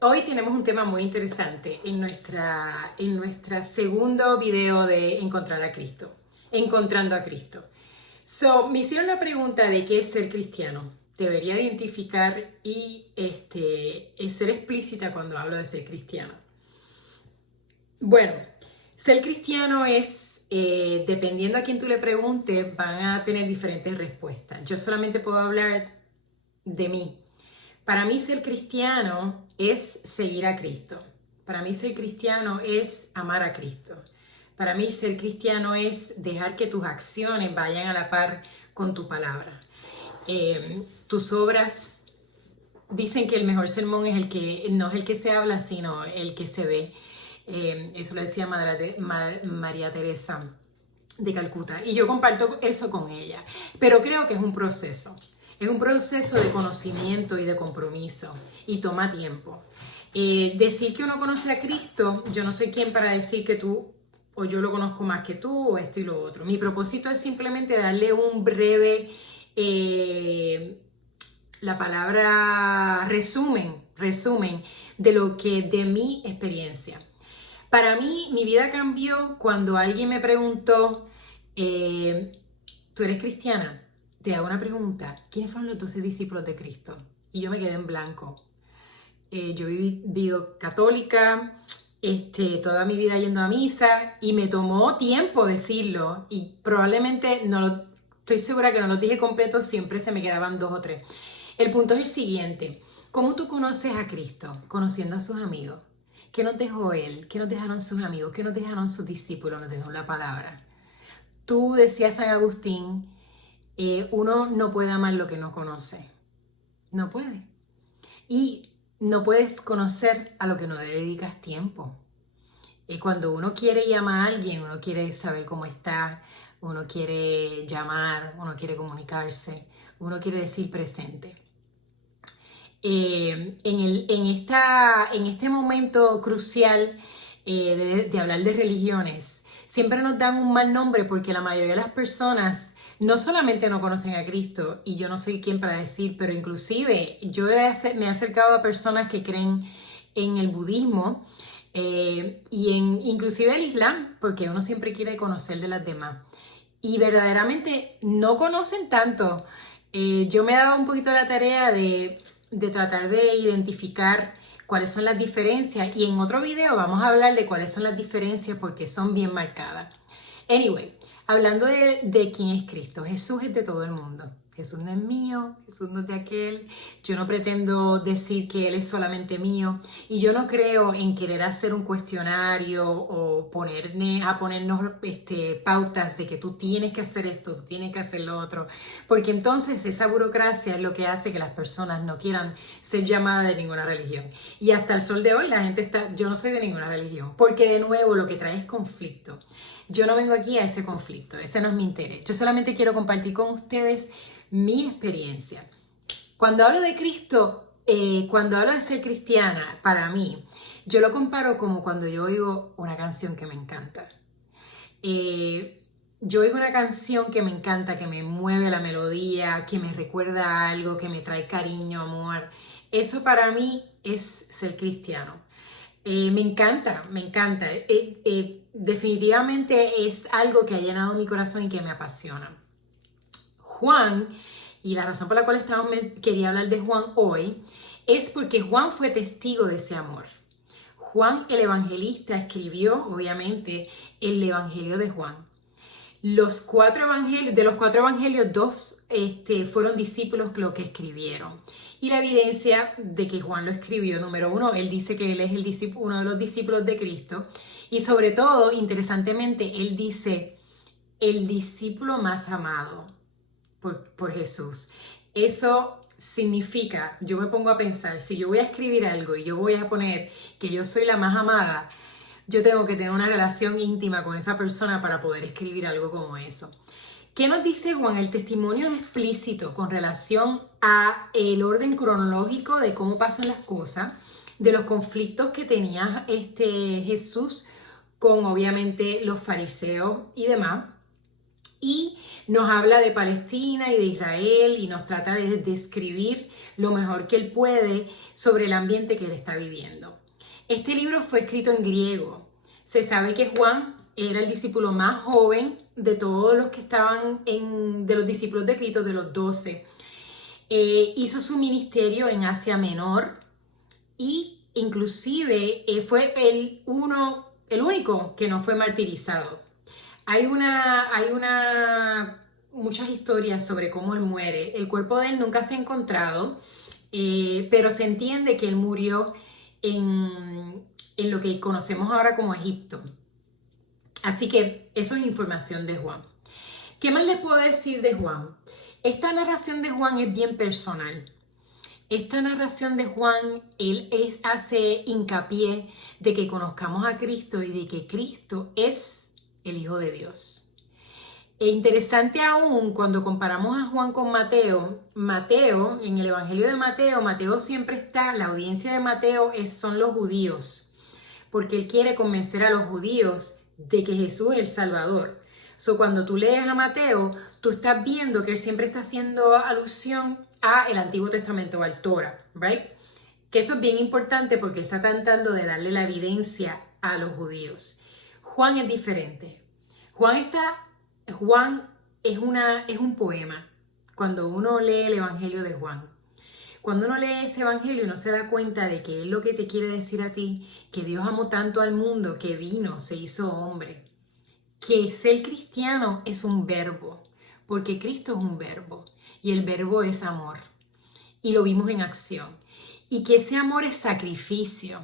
Hoy tenemos un tema muy interesante en nuestra segundo video de Encontrando a Cristo. Me hicieron la pregunta de qué es ser cristiano. Debería identificar y ser explícita cuando hablo de ser cristiano. Bueno, ser cristiano es, dependiendo a quién tú le preguntes, van a tener diferentes respuestas. Yo solamente puedo hablar de mí. Para mí ser cristiano es seguir a Cristo. Para mí ser cristiano es amar a Cristo. Para mí ser cristiano es dejar que tus acciones vayan a la par con tu palabra. Tus obras dicen que el mejor sermón es no es el que se habla, sino el que se ve. Eso lo decía María Teresa de Calcuta. Y yo comparto eso con ella. Pero creo que es un proceso. Es un proceso de conocimiento y de compromiso. Y toma tiempo. Decir que uno conoce a Cristo, yo no soy quien para decir que tú o yo lo conozco más que tú o esto y lo otro. Mi propósito es simplemente darle un breve, la palabra resumen de mi experiencia. Para mí, mi vida cambió cuando alguien me preguntó, ¿tú eres cristiana? Te hago una pregunta, ¿quiénes fueron los 12 discípulos de Cristo? Y yo me quedé en blanco. Yo he vivido católica, toda mi vida yendo a misa y me tomó tiempo decirlo y probablemente estoy segura que no lo dije completo, siempre se me quedaban 2 o 3. El punto es el siguiente, ¿cómo tú conoces a Cristo? Conociendo a sus amigos. ¿Qué nos dejó Él? ¿Qué nos dejaron sus amigos? ¿Qué nos dejaron sus discípulos? Nos dejó la palabra. Tú decías, San Agustín, uno no puede amar lo que no conoce. No puede. Y no puedes conocer a lo que no le dedicas tiempo. Cuando uno quiere llamar a alguien, uno quiere saber cómo está, uno quiere llamar, uno quiere comunicarse, uno quiere decir presente. En este momento crucial de hablar de religiones, siempre nos dan un mal nombre porque la mayoría de las personas no solamente no conocen a Cristo, y yo no soy quien para decir, pero inclusive yo me he acercado a personas que creen en el budismo inclusive el Islam, porque uno siempre quiere conocer de las demás. Y verdaderamente no conocen tanto. Yo me he dado un poquito la tarea de tratar de identificar cuáles son las diferencias y en otro video vamos a hablar de cuáles son las diferencias porque son bien marcadas. Anyway, hablando de quién es Cristo, Jesús es de todo el mundo. Jesús no es mío, Jesús no es de aquel. Yo no pretendo decir que Él es solamente mío y yo no creo en querer hacer un cuestionario o ponernos pautas de que tú tienes que hacer esto, tú tienes que hacer lo otro, porque entonces esa burocracia es lo que hace que las personas no quieran ser llamadas de ninguna religión. Y hasta el sol de hoy la gente yo no soy de ninguna religión, porque de nuevo lo que trae es conflicto. Yo no vengo aquí a ese conflicto, ese no es mi interés. Yo solamente quiero compartir con ustedes mi experiencia. Cuando hablo de Cristo, cuando hablo de ser cristiana, para mí, yo lo comparo como cuando yo oigo una canción que me encanta. Yo oigo una canción que me encanta, que me mueve la melodía, que me recuerda algo, que me trae cariño, amor. Eso para mí es ser cristiano. Me encanta, me encanta. Definitivamente es algo que ha llenado mi corazón y que me apasiona. Juan, y la razón por la cual quería hablar de Juan hoy, es porque Juan fue testigo de ese amor. Juan el evangelista escribió, obviamente, el Evangelio de Juan. De los cuatro evangelios, 2 fueron discípulos los que escribieron. Y la evidencia de que Juan lo escribió, número 1, él dice que él es uno de los discípulos de Cristo. Y sobre todo, interesantemente, él dice, el discípulo más amado por Jesús. Eso significa, yo me pongo a pensar, si yo voy a escribir algo y yo voy a poner que yo soy la más amada, yo tengo que tener una relación íntima con esa persona para poder escribir algo como eso. ¿Qué nos dice Juan? El testimonio explícito con relación a el orden cronológico de cómo pasan las cosas, de los conflictos que tenía Jesús con obviamente los fariseos y demás. y nos habla de Palestina y de Israel y nos trata de describir lo mejor que él puede sobre el ambiente que él está viviendo. Este libro fue escrito en griego. Se sabe que Juan era el discípulo más joven de todos los que estaban de los discípulos de Cristo, de los 12. Hizo su ministerio en Asia Menor y inclusive fue el único que no fue martirizado. Hay muchas historias sobre cómo él muere. El cuerpo de él nunca se ha encontrado, pero se entiende que él murió en lo que conocemos ahora como Egipto. Así que eso es información de Juan. ¿Qué más les puedo decir de Juan? Esta narración de Juan es bien personal. Esta narración de Juan, él hace hincapié de que conozcamos a Cristo y de que Cristo es el Hijo de Dios. E interesante aún cuando comparamos a Juan con Mateo, en el Evangelio de Mateo siempre está, la audiencia de Mateo son los judíos, porque él quiere convencer a los judíos de que Jesús es el Salvador. Cuando tú lees a Mateo, tú estás viendo que él siempre está haciendo alusión a el Antiguo Testamento o al Torah, ¿right? Que eso es bien importante porque él está tratando de darle la evidencia a los judíos. Juan es diferente. Juan es un poema. Cuando uno lee el Evangelio de Juan, cuando uno lee ese Evangelio, uno se da cuenta de que es lo que te quiere decir a ti, que Dios amó tanto al mundo que vino, se hizo hombre. Que ser cristiano es un verbo, porque Cristo es un verbo y el verbo es amor. Y lo vimos en acción. Y que ese amor es sacrificio.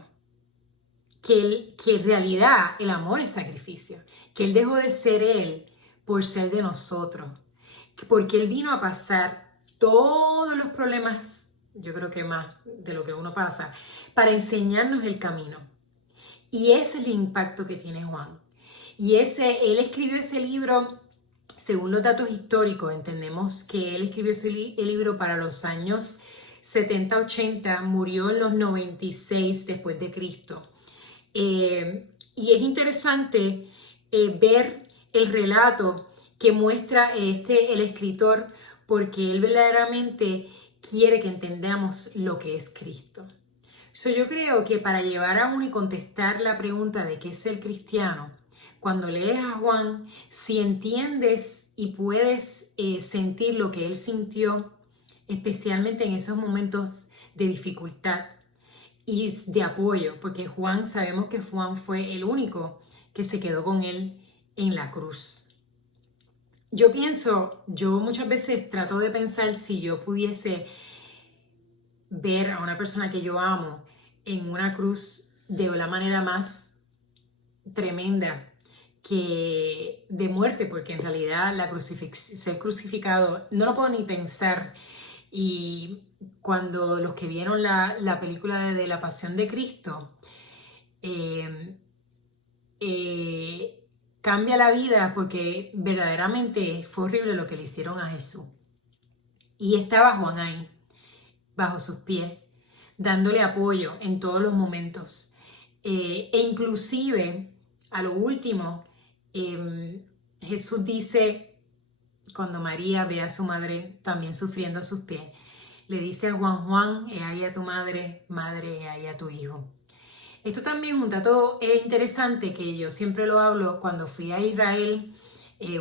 Que en realidad el amor es sacrificio. Que Él dejó de ser Él por ser de nosotros. Porque Él vino a pasar todos los problemas, yo creo que más de lo que uno pasa, para enseñarnos el camino. Y ese es el impacto que tiene Juan. Y él escribió ese libro, según los datos históricos, entendemos que él escribió el libro para los años 70-80, murió en los 96 después de Cristo. Y es interesante ver el relato que muestra el escritor, porque él verdaderamente quiere que entendamos lo que es Cristo. Yo creo que para llevar a uno y contestar la pregunta de qué es el cristiano, cuando lees a Juan, si entiendes y puedes sentir lo que él sintió, especialmente en esos momentos de dificultad y de apoyo, porque sabemos que Juan fue el único que se quedó con él en la cruz. Yo muchas veces trato de pensar si yo pudiese ver a una persona que yo amo en una cruz de la manera más tremenda que de muerte, porque en realidad ser crucificado no lo puedo ni pensar. Y cuando los que vieron la película de La Pasión de Cristo, cambia la vida porque verdaderamente fue horrible lo que le hicieron a Jesús. Y estaba Juan ahí, bajo sus pies, dándole apoyo en todos los momentos. E inclusive, a lo último, Jesús dice, cuando María ve a su madre también sufriendo a sus pies, le dice a Juan, he ahí a tu madre, he ahí a tu hijo. Esto también es un dato interesante que yo siempre lo hablo cuando fui a Israel.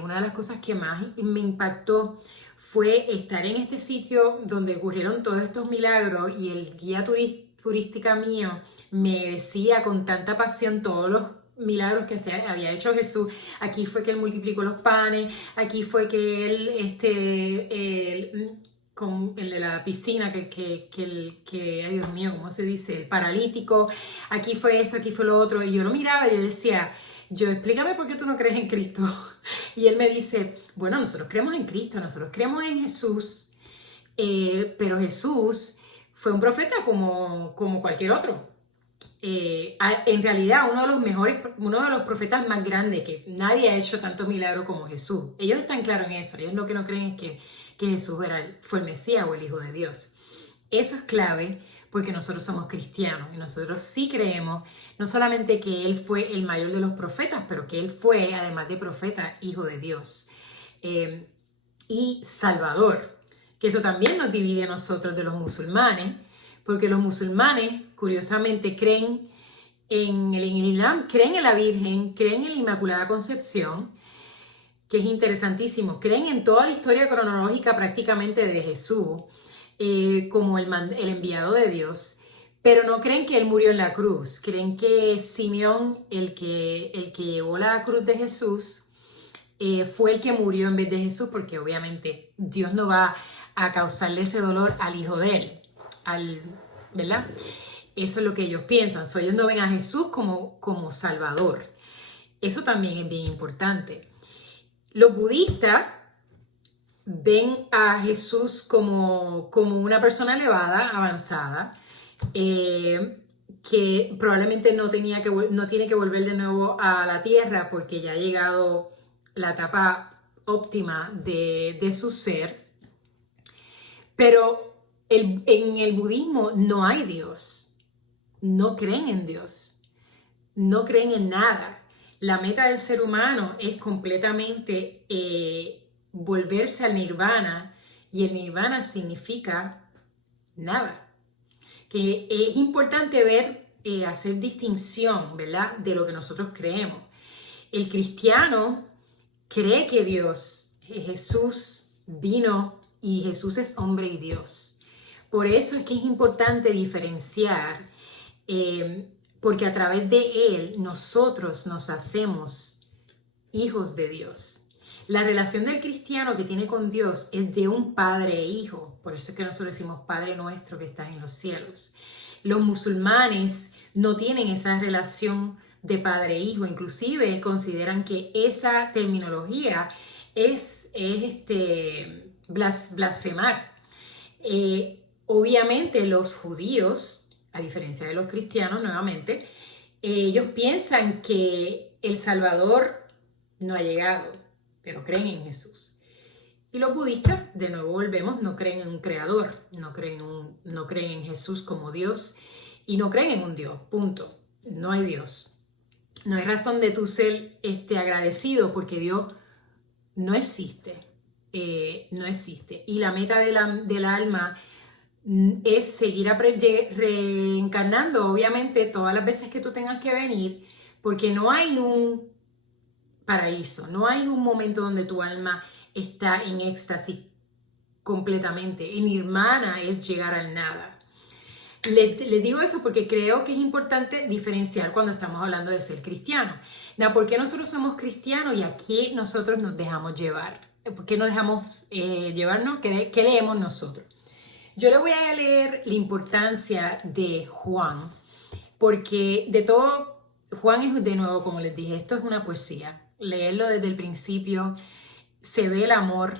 Una de las cosas que más me impactó fue estar en este sitio donde ocurrieron todos estos milagros y el guía turística mío me decía con tanta pasión todos los milagros que había hecho Jesús. Aquí fue que él multiplicó los panes, aquí fue que él, con el de la piscina, ay Dios mío, ¿cómo se dice? El paralítico, aquí fue esto, aquí fue lo otro, y yo lo miraba y yo decía, explícame por qué tú no crees en Cristo. Y él me dice, bueno, nosotros creemos en Cristo, nosotros creemos en Jesús, pero Jesús fue un profeta como cualquier otro. En realidad uno de los profetas más grandes, que nadie ha hecho tanto milagro como Jesús. Ellos están claros en eso. Ellos lo que no creen es que Jesús fue el Mesías o el Hijo de Dios. Eso es clave porque nosotros somos cristianos y nosotros sí creemos no solamente que Él fue el mayor de los profetas, pero que Él fue, además de profeta, Hijo de Dios. y Salvador, que eso también nos divide a nosotros de los musulmanes, porque los musulmanes, curiosamente, creen en el Islam, creen en la Virgen, creen en la Inmaculada Concepción, que es interesantísimo, creen en toda la historia cronológica prácticamente de Jesús como el enviado de Dios, pero no creen que Él murió en la cruz, creen que Simeón, el que llevó la cruz de Jesús, fue el que murió en vez de Jesús, porque obviamente Dios no va a causarle ese dolor al hijo de él, ¿verdad? Eso es lo que ellos piensan. Ellos no ven a Jesús como Salvador. Eso también es bien importante. Los budistas ven a Jesús como una persona elevada, avanzada, que probablemente no tiene que volver de nuevo a la tierra porque ya ha llegado la etapa óptima de su ser. Pero en el budismo no hay Dios. No creen en Dios. No creen en nada. La meta del ser humano es completamente volverse al nirvana, y el nirvana significa nada. Que es importante hacer distinción, ¿verdad?, de lo que nosotros creemos. El cristiano cree que Jesús vino, y Jesús es hombre y Dios. Por eso es que es importante diferenciar, porque a través de Él nosotros nos hacemos hijos de Dios. La relación del cristiano que tiene con Dios es de un padre e hijo. Por eso es que nosotros decimos Padre nuestro que estás en los cielos. Los musulmanes no tienen esa relación de padre e hijo. Inclusive consideran que esa terminología es blasfemar. Obviamente los judíos, a diferencia de los cristianos, nuevamente, ellos piensan que el Salvador no ha llegado, pero creen en Jesús. Y los budistas, de nuevo volvemos, no creen en un creador, no creen en Jesús como Dios, y no creen en un Dios, punto. No hay Dios. No hay razón de tú ser agradecido, porque Dios no existe. No existe. Y la meta del alma es seguir reencarnando, obviamente, todas las veces que tú tengas que venir, porque no hay un paraíso, no hay un momento donde tu alma está en éxtasis completamente. En nirvana es llegar al nada. Les digo eso porque creo que es importante diferenciar cuando estamos hablando de ser cristiano. ¿Por qué nosotros somos cristianos y a qué nosotros nos dejamos llevar? ¿Por qué nos dejamos llevarnos? ¿Qué leemos nosotros? Yo le voy a leer la importancia de Juan, porque de todo, Juan es, de nuevo, como les dije, esto es una poesía. Leerlo desde el principio, se ve el amor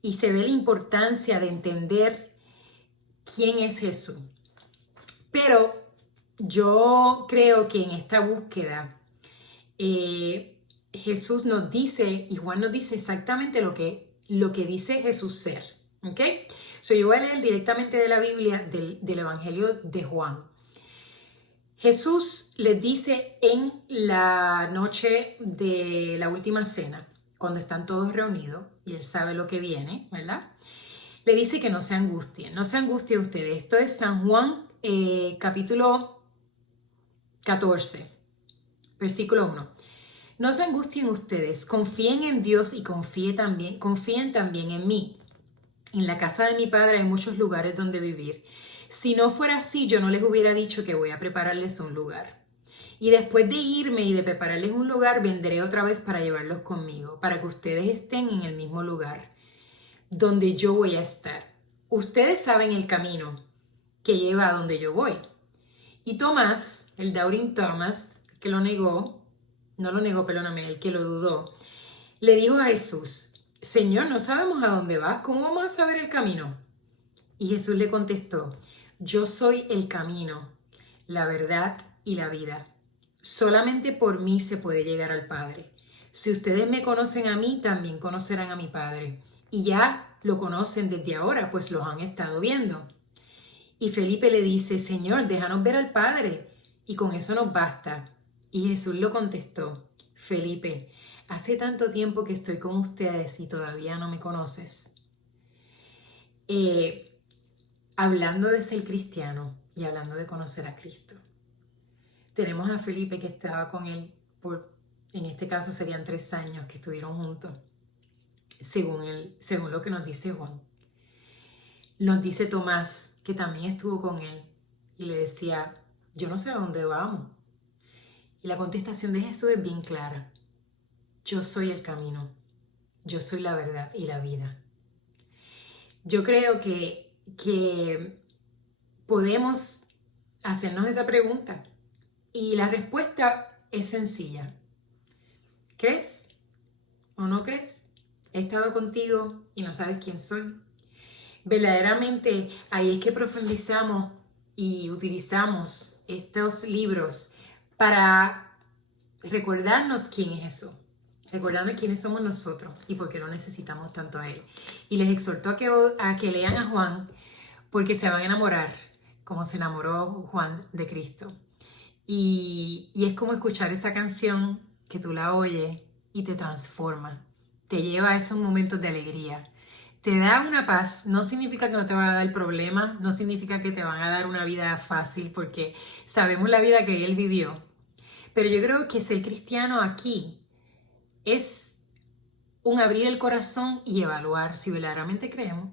y se ve la importancia de entender quién es Jesús. Pero yo creo que en esta búsqueda Jesús nos dice, y Juan nos dice exactamente lo que dice Jesús ser. ¿Ok? Yo voy a leer directamente de la Biblia, del Evangelio de Juan. Jesús les dice en la noche de la última cena, cuando están todos reunidos y Él sabe lo que viene, ¿verdad? Le dice que no se angustien ustedes. Esto es San Juan capítulo 14, versículo 1. No se angustien ustedes, confíen en Dios y confíen también en mí. En la casa de mi Padre hay muchos lugares donde vivir. Si no fuera así, yo no les hubiera dicho que voy a prepararles un lugar. Y después de irme y de prepararles un lugar, vendré otra vez para llevarlos conmigo, para que ustedes estén en el mismo lugar donde yo voy a estar. Ustedes saben el camino que lleva a donde yo voy. Y Tomás, el Doubting Thomas, que el que lo dudó, le dijo a Jesús: Señor, no sabemos a dónde vas, ¿cómo vamos a saber el camino? Y Jesús le contestó: yo soy el camino, la verdad y la vida. Solamente por mí se puede llegar al Padre. Si ustedes me conocen a mí, también conocerán a mi Padre. Y ya lo conocen desde ahora, pues los han estado viendo. Y Felipe le dice: Señor, déjanos ver al Padre, y con eso nos basta. Y Jesús lo contestó: Felipe, Hace tanto tiempo que estoy con ustedes y todavía no me conoces. Hablando de ser cristiano y hablando de conocer a Cristo. Tenemos a Felipe que estaba con él en este caso serían 3 años que estuvieron juntos, según lo que nos dice Juan. Nos dice Tomás, que también estuvo con él, y le decía, yo no sé a dónde vamos. Y la contestación de Jesús es bien clara. Yo soy el camino, yo soy la verdad y la vida. Yo creo que podemos hacernos esa pregunta. Y la respuesta es sencilla. ¿Crees o no crees? He estado contigo y no sabes quién soy. Verdaderamente ahí es que profundizamos y utilizamos estos libros para recordarnos quién es Jesús, recordarnos quiénes somos nosotros y por qué lo necesitamos tanto a Él. Y les exhorto a que lean a Juan, porque se van a enamorar como se enamoró Juan de Cristo. Y es como escuchar esa canción que tú la oyes y te transforma, te lleva a esos momentos de alegría. Te da una paz, no significa que no te va a dar problemas, no significa que te van a dar una vida fácil, porque sabemos la vida que Él vivió. Pero yo creo que ser cristiano aquí es un abrir el corazón y evaluar si verdaderamente creemos.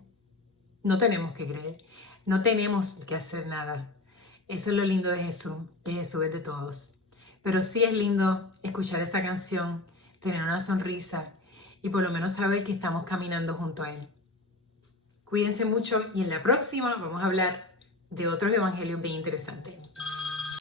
No tenemos que creer, no tenemos que hacer nada. Eso es lo lindo de Jesús, que Jesús es de todos. Pero sí es lindo escuchar esa canción, tener una sonrisa y por lo menos saber que estamos caminando junto a Él. Cuídense mucho y en la próxima vamos a hablar de otros evangelios bien interesantes.